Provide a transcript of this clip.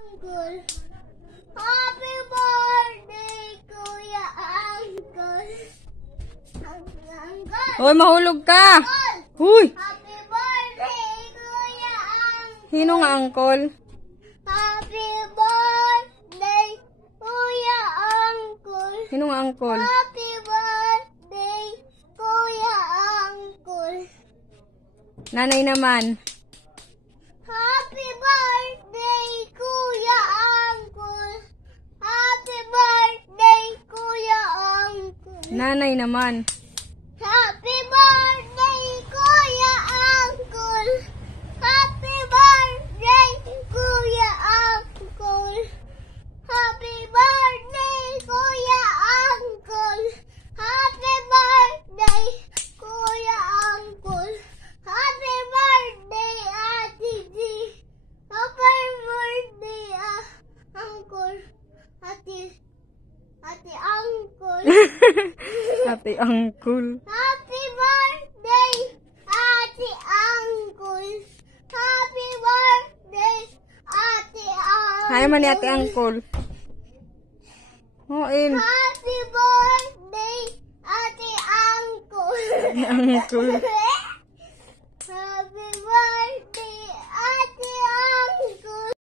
Uncle. Happy birthday, Kuya Uncle. Uncle. Hoy, mahulog ka. Uncle. Huy. Happy birthday, Kuya Uncle. Sino nga, Uncle? Happy birthday, Kuya Uncle. Sino nga, Uncle? Happy birthday, Kuya Uncle. Nanay naman. Happy birthday, Kuya Uncle. Happy birthday, Kuya Uncle. Nanay naman. Happy birthday, Kuya Uncle. Happy birthday, Kuya Uncle. Happy birthday, Kuya Uncle. Happy birthday, Kuya Uncle. Happy birthday, Ate G. Happy birthday, Uncle. Ate Uncle. Ate Uncle. Happy birthday, Ate Uncle. Happy birthday, Ate Uncle. Ayaw man ni Ate Uncle. Hoin. Happy birthday, Ate Uncle. Ate Uncle.